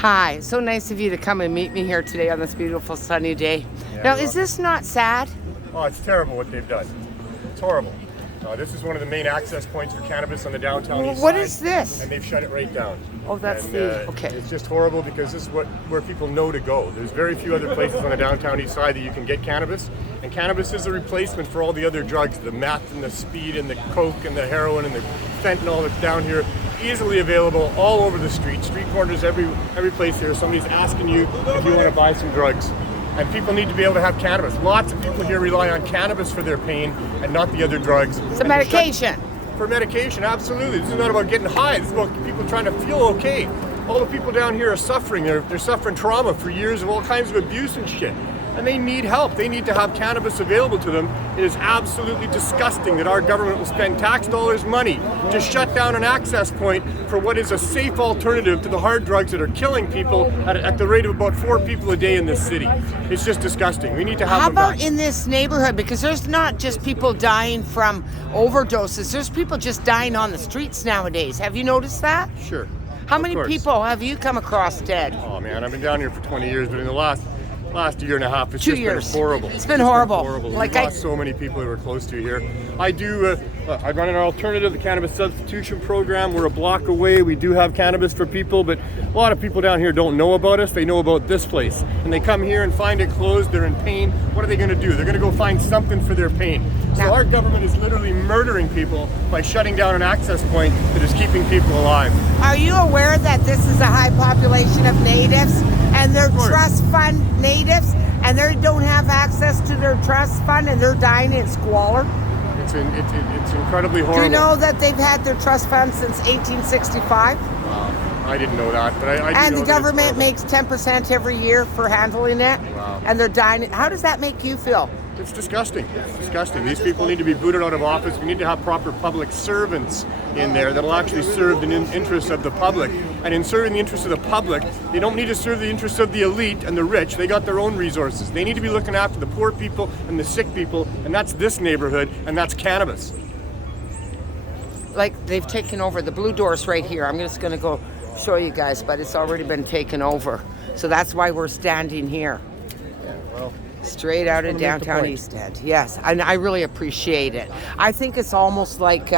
Hi, so nice of you to come and meet me here today on this beautiful sunny day. Yeah, Now, is this not sad? Oh, it's terrible what they've done. It's horrible. This is one of the main access points for cannabis on the downtown east What side, is this? and they've shut it right down. Oh, that's And, okay. It's just horrible because this is where people know to go. There's very few other places on the downtown east side that you can get cannabis, and cannabis is a replacement for all the other drugs, the meth and the speed and the coke and the heroin and the fentanyl that's down here, easily available all over the street corners, every place here. Somebody's asking you if you want to buy some drugs. And people need to be able to have cannabis. Lots of people here rely on cannabis for their pain and not the other drugs. It's a medication. For medication, absolutely. This is not about getting high. This is about people trying to feel okay. All the people down here are suffering. They're suffering trauma for years of all kinds of abuse and shit. And they need help. They need to have cannabis available to them. It is absolutely disgusting that our government will spend tax dollars money to shut down an access point for what is a safe alternative to the hard drugs that are killing people at the rate of about 4 people a day in this city. It's just disgusting. We need to have How them back. about in this neighborhood? Because there's not just people dying from overdoses. There's people just dying on the streets nowadays. Have you noticed that? Sure. How Of many course. people have you come across dead? Oh man, I've been down here for 20 years, but in the last year and a half, it's 2 just years. been horrible. It's been horrible. Like We've lost so many people who were close to here. I run an alternative, the cannabis substitution program. We're a block away. We do have cannabis for people, but a lot of people down here don't know about us. They know about this place, and they come here and find it closed. They're in pain. What are they going to do? They're going to go find something for their pain. So Now- our government is literally murdering people by shutting down an access point that is keeping people alive. Are you aware that this is a high population of natives and they're course. trust fund natives and they don't have access to their trust fund and they're dying in squalor? It's incredibly horrible. Do you know that they've had their trust fund since 1865? I didn't know that, but I do And know the that it's government horrible. makes 10% every year for handling it. Wow. And they're dying. How does that make you feel? It's disgusting. It's disgusting. These people need to be booted out of office. We need to have proper public servants in there that'll actually serve the interests of the public. And in serving the interests of the public, they don't need to serve the interests of the elite and the rich. They got their own resources. They need to be looking after the poor people and the sick people, and that's this neighborhood, and that's cannabis. Like they've taken over the blue doors right here. I'm just going to go show you guys, but it's already been taken over. So that's why we're standing here. Yeah, well, Straight out of Just wanna make the downtown point. East End. Yes, and I really appreciate it. I think it's almost like,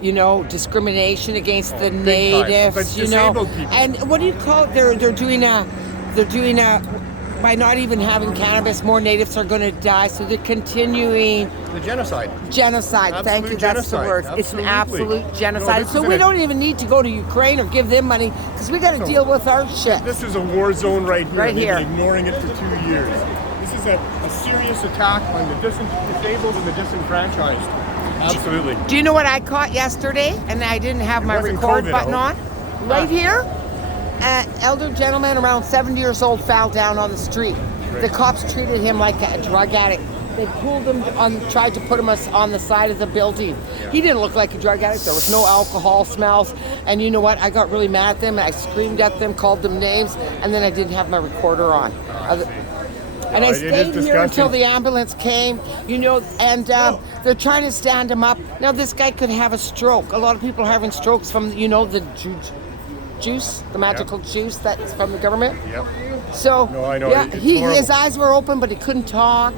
discrimination against the big time. natives. But You know, disabled people. and what do you call it? They're doing a by not even having cannabis, more natives are going to die. So they're continuing the genocide. genocide. Thank you. Absolute That's the genocide. word. It's an Absolutely. absolute genocide. No, this So isn't we a- don't even need to go to Ukraine or give them money because we got to deal with our shit. This is a war zone right here. Right They've here. been ignoring it for 2 years. This is a serious attack on the disabled and the disenfranchised. Absolutely. Do you know what I caught yesterday? And I didn't have my wasn't record COVID, button I on. hope. Right here, an elder gentleman around 70 years old fell down on the street. The cops treated him like a drug addict. They pulled him tried to put him on the side of the building. He didn't look like a drug addict. There was no alcohol smells. And you know what? I got really mad at them. I screamed at them, called them names, and then I didn't have my recorder on. And I It is stayed here disgusting. until the ambulance came, and they're trying to stand him up. Now, this guy could have a stroke. A lot of people are having strokes from, the juice, the magical juice that's from the government. Yep. So, No, I know. yeah, It's his horrible. eyes were open, but he couldn't talk.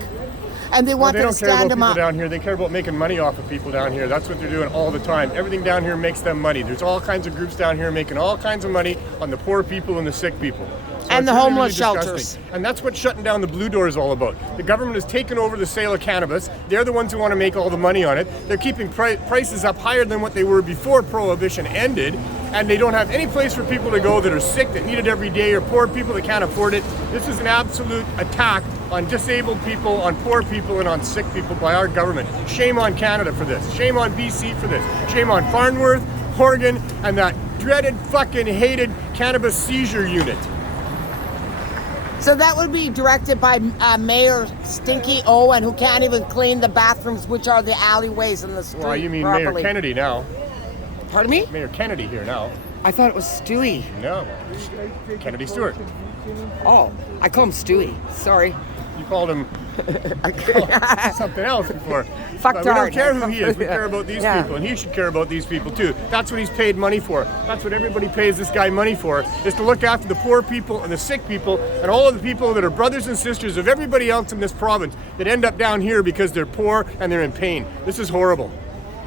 And they Well, want they them don't to care about stand him people up. down here. They care about making money off of people down here. That's what they're doing all the time. Everything down here makes them money. There's all kinds of groups down here making all kinds of money on the poor people and the sick people. So And it's the really, homeless really shelters. disgusting. And that's what shutting down the blue door is all about. The government has taken over the sale of cannabis. They're the ones who want to make all the money on it. They're keeping prices up higher than what they were before Prohibition ended. And they don't have any place for people to go that are sick, that need it every day, or poor people that can't afford it. This is an absolute attack on disabled people, on poor people, and on sick people by our government. Shame on Canada for this. Shame on BC for this. Shame on Farnworth, Horgan, and that dreaded, fucking hated cannabis seizure unit. So that would be directed by Mayor Stinky Owen, who can't even clean the bathrooms, which are the alleyways in the street Well, you mean properly. Mayor Kennedy now. Pardon me? Mayor Kennedy here now. I thought it was Stewie. No. Kennedy Stewart. Oh, I call him Stewie. Sorry. You called him something else before. Fuck But we don't hard. care who he is. We care about these Yeah. people, and he should care about these people too. That's what he's paid money for. That's what everybody pays this guy money for, is to look after the poor people and the sick people and all of the people that are brothers and sisters of everybody else in this province that end up down here because they're poor and they're in pain. This is horrible.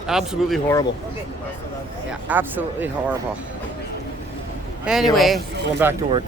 Absolutely horrible. Yeah, absolutely horrible. Anyway. Going back to work.